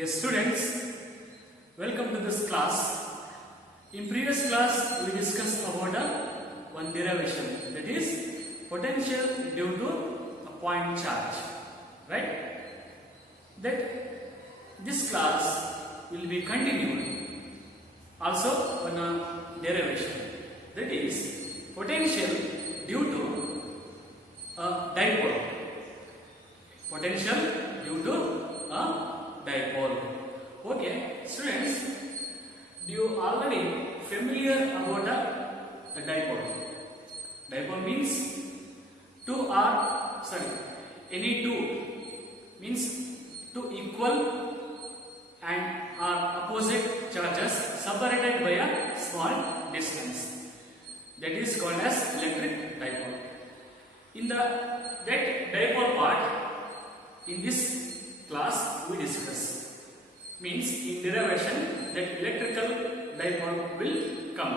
Dear students, welcome to this class. In previous class, we discussed about one derivation, that is potential due to a point charge, right? That this class will be continued. Also, one derivation, that is potential due to a dipole. Potential due to a dipole. Okay, students, do you already familiar about a dipole? Dipole means any two means two equal and are opposite charges separated by a small distance. That is called as electric dipole. In that dipole part, in this class we discuss. Means in derivation that electrical dipole will come.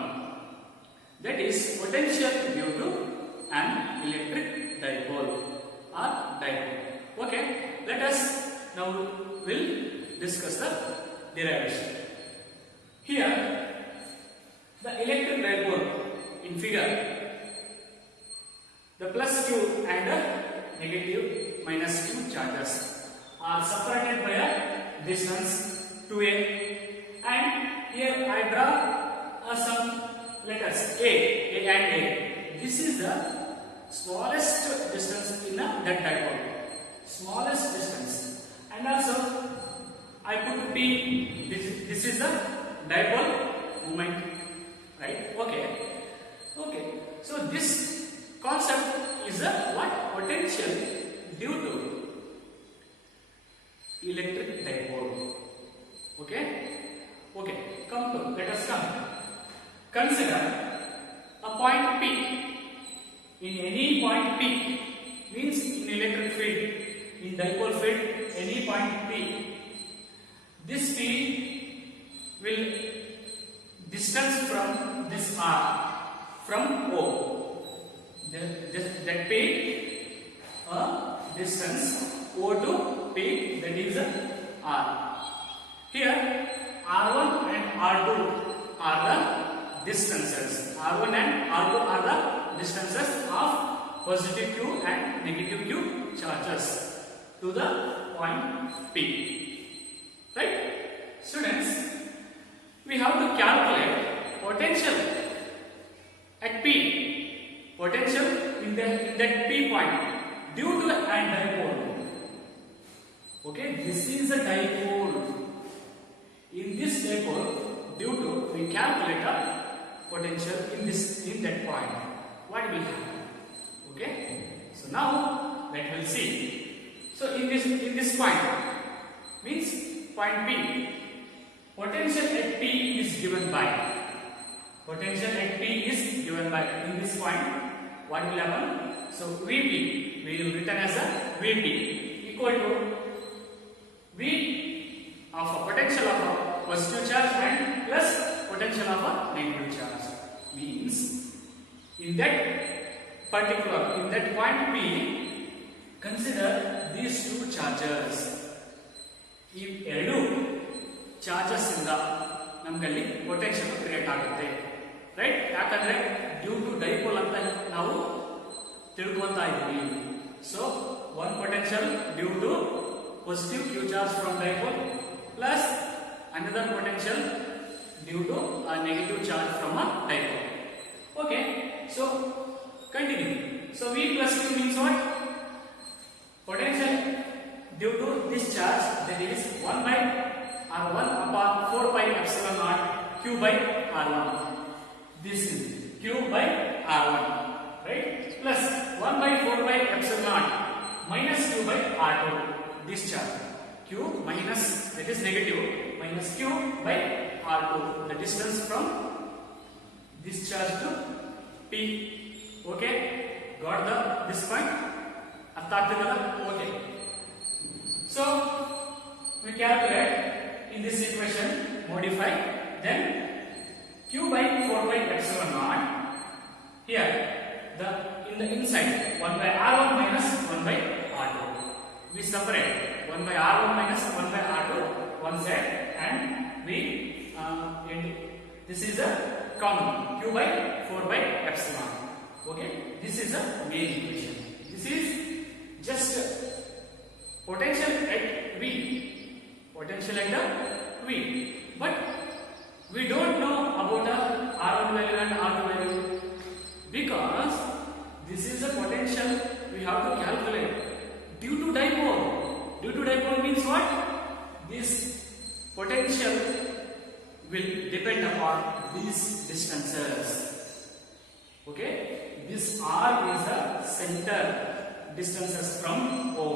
That is potential due to an electric dipole or dipole. Okay, let us now will discuss the derivation. Here the electric dipole in figure, the plus q and the negative minus q charges are separated by a distance 2a, and here I draw some letters A and A. This is the smallest distance in that dipole, smallest distance, and also I put P. This is the dipole moment, right? Okay. So this concept is a what? Potential due to electric dipole. Okay. Let us come. Consider a point P. In any point P means in electric field, in dipole field, any point P. This P will distance from this R from O. That P distance O to P, that is R. Here R1 and R2 are the distances. R1 and R2 are the distances of positive Q and negative Q charges to the point P. Right? Students, we have to calculate potential at P. Potential in that P point due to an dipole. Okay, this is a dipole. In this dipole, due to we calculate a potential in that point. What will happen? Okay. So now let us see. So in this point means point P. Potential at P is given by. Potential at P is given by in this point. What will happen? So Vp we will written as a Vp equal to V of a potential of a positive charge and plus potential of a negative charge. Means in that point P, consider these two charges. ಈ ಎರಡು charges ಇಂದ ನಮಗಲ್ಲಿ potential create ಆಗುತ್ತೆ, right? ಯಾಕಂದ್ರೆ due to dipole ಅಂತ ನಾವು ತಿಳ್ಕೊಂತಾ ಇದ್ದೀವಿ. So one potential due to positive Q charge from dipole plus another potential due to a negative charge from a dipole. Okay, so continue. So V plus Q means what? Potential due to this charge, that is 1 by R1 upon 4 pi epsilon naught Q by R1. This is Q by R1, right? Plus 1 by 4 pi epsilon naught minus Q by R2. This charge Q minus, that is negative, minus Q by R2, the distance from this charge to P. Okay, got this point? Okay, so we calculate in this equation, modify, then Q by 4 by epsilon naught. Here in the inside 1 by R1 minus 1 by R2. We separate 1 by R1 minus 1 by R2 one This is a common q by 4 by epsilon. Okay, this is a main equation. This is just potential at V, potential at the V, but we don't know about a R1 value and R2 value, because this is a potential we have to calculate due to dipole. Due to dipole means what? This potential will depend upon these distances. Okay, this R is the center distances from O.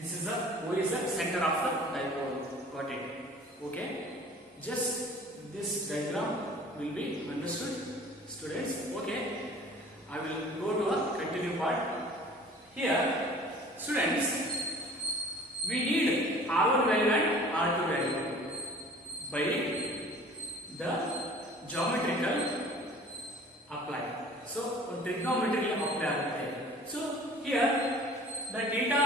This is the O is the center of the dipole. Got it? Okay, just this diagram will be understood, students. Okay, I will go to a continue part. Here, students, we need R1 value and R2 value by the geometrical apply. So trigonometrical apply. So here the theta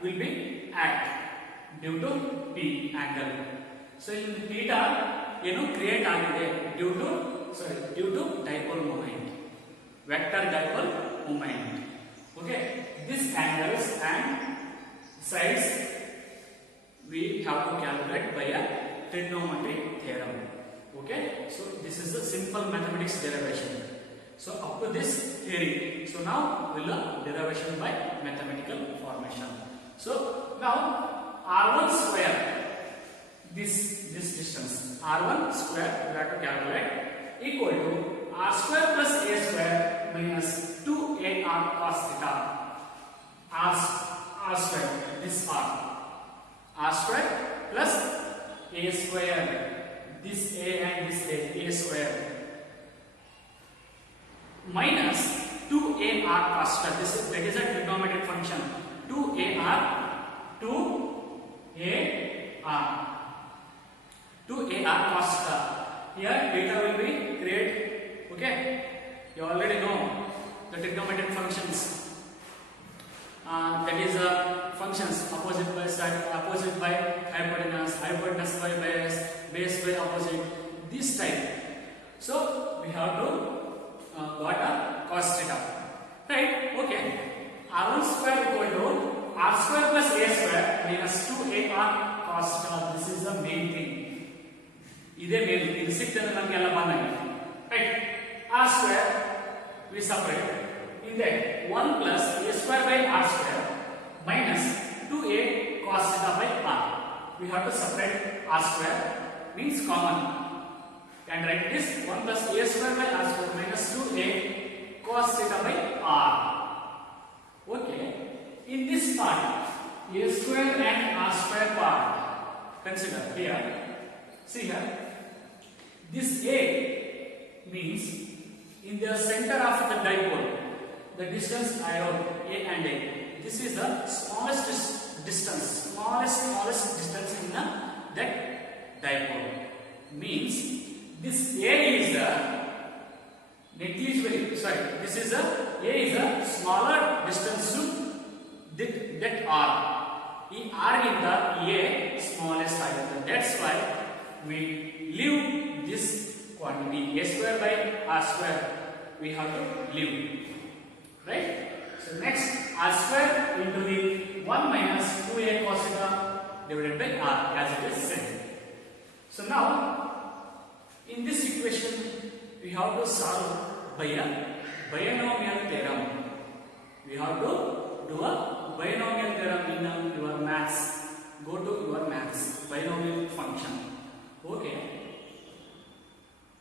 will be at due to P angle. So in theta create agide due to dipole moment, vector dipole moment. Okay, these angles and sides we have to calculate by a trigonometry theorem. Okay, so this is a simple mathematics derivation. So up to this theory. So now we'll learn derivation by mathematical formation. So now R1 square, this distance R1 square we have to calculate equal to R square plus A square minus 2AR cos theta. R square, this R square plus A square, this A and this A square, minus 2AR cos theta. That is a trigonometric function. 2AR cos theta. Here theta will be create. Okay, you already know the trigonometric functions. That is functions opposite by side, opposite by hypotenuse, hypotenuse by base, base by opposite. This type. So we have to got a cos theta. Right? Okay. R1 square equal to R square plus A square minus 2AR cos theta. This is the main thing. Ide main. This sikkana namge ella bandage. Right? R square we separate. In that 1 plus A square by R square minus 2A cos theta by R. We have to separate R square, means common, and write this 1 plus A square by R square minus 2A cos theta by R. Okay, in this part A square and R square part, consider here. See here, this A means in the center of the dipole, the distance arrow A and A. This is the smallest distance in that dipole. Means this A is the negligibly. This is A is a smaller distance to that R. In R in the A smallest item. That's why we leave this quantity A square by R square. We have to leave. Right? So next R square into the 1 minus 2A cos theta divided by R as it is said. So now in this equation we have to solve by a binomial theorem. We have to do a binomial theorem in your maths. Go to your maths. Binomial function. Okay.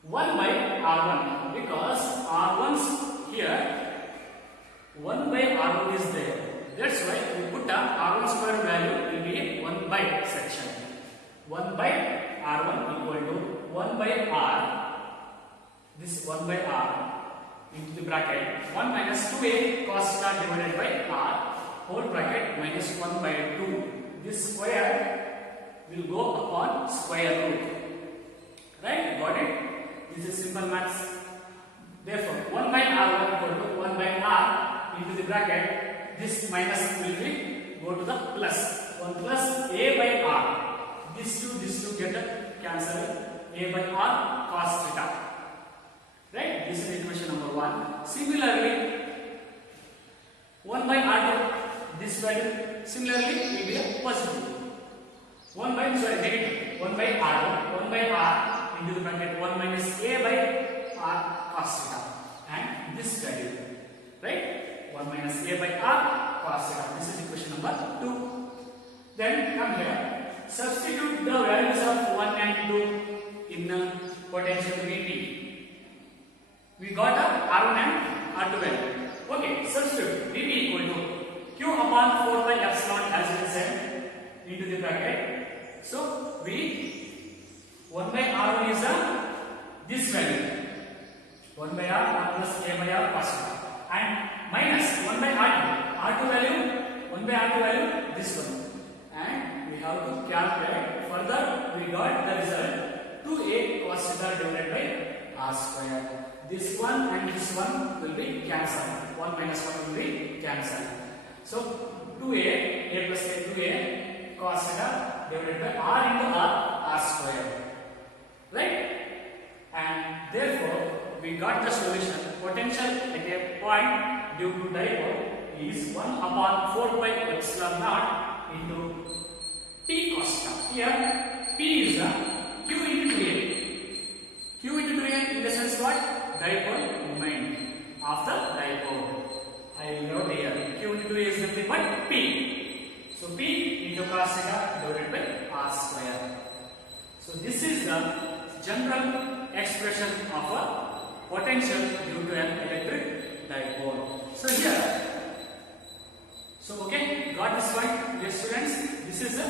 1 by R1, because R1's here 1 by R1 is there. That's why we put a R1 square value will be 1 by section. 1 by R1 equal to 1 by R. This 1 by R into the bracket 1 minus 2A cos theta divided by R whole bracket minus 1 by 2. This square will go upon square root. Right? Got it? This is simple maths. Therefore, 1 by R1 equal to 1 by R into the bracket. This minus will be go to the plus. 1 plus A by R. These two get cancelled. A by r cos theta. Right? This is equation number 1. Similarly, 1 by r2, this value similarly will be a positive. 1 by negative. 1 by r1 by r into the bracket 1 minus a by r cos theta, and this value, right? 1 minus a by r cos theta. This is equation number 2. Then come here, substitute the values of 1 and 2 in potential Vp. We got a r1 and r2 value. Okay, substitute Vp equal to q upon 4 by epsilon as it is said into the bracket. So we 1 by r1 is this value, 1 by r 1 plus a by r cos theta, and minus 1 by r2 value, 1 by r2 value this one, and we have to calculate. Further we got the result 2a cos theta divided by r square. This one and this one will be cancelled. 1 minus 1 will be cancelled. So 2a plus a 2a cos theta divided by r into r square. Right? And therefore we got the solution. Potential at a point due to dipole is 1 upon 4 pi epsilon naught into t cos theta. Here p is q into 2a. Q into 2a in the sense what? Dipole moment of the dipole. I will note here q into 2a is nothing but p. So p into cos theta divided by r square. So this is the general expression of a potential due to an electric dipole. So here, so okay, got this point, dear students. This is the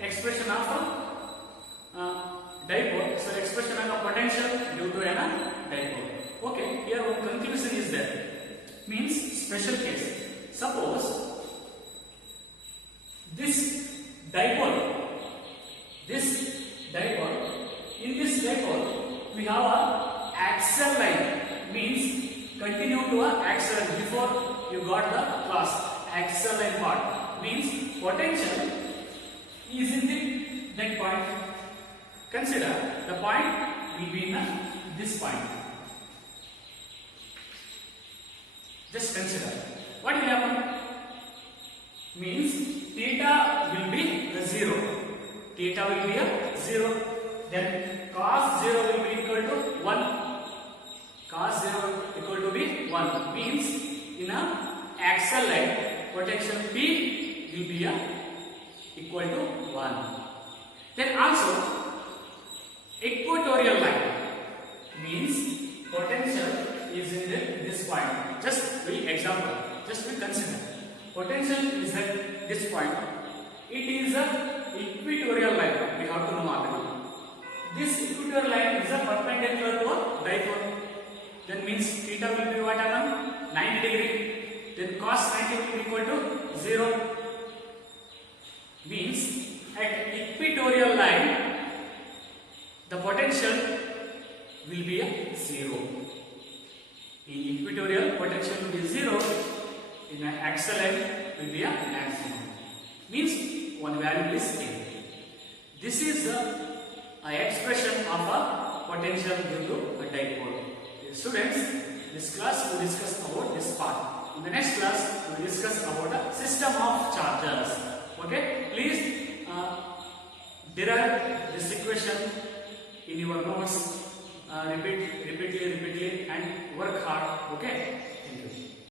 expression of a dipole. So expression of a potential due to an dipole. Okay, here one conclusion is there. Means special case. Suppose this dipole, in this dipole we have a axial line, means continue to a axial line. Before you got the class, axial line part means potential is in that point. Consider the point will be in this point. Just consider what will happen. Means theta will be the 0. Theta will be a 0. Then cos 0 will be equal to 1. Cos 0 equal to be 1. Means in a axial line, potential P will be equal to 1. Then also equatorial line means potential is in this point. Just we example. Just we consider. Potential is at this point. It is a equatorial line. We have to know already. This equatorial line is a perpendicular to a dipole. Then means theta will be what happen? 90 degree. Then cos 90 will be equal to 0. Means at equatorial line, the potential will be a 0. In equatorial, potential will be 0. In an axial line, will be a maximum. Means one value is A. This is the expression of a potential due to a dipole. Students, this class we discuss about this part. In the next class, we will discuss about a system of charges. Okay, please derive this equation in your notes. Repeatedly, and work hard. Okay.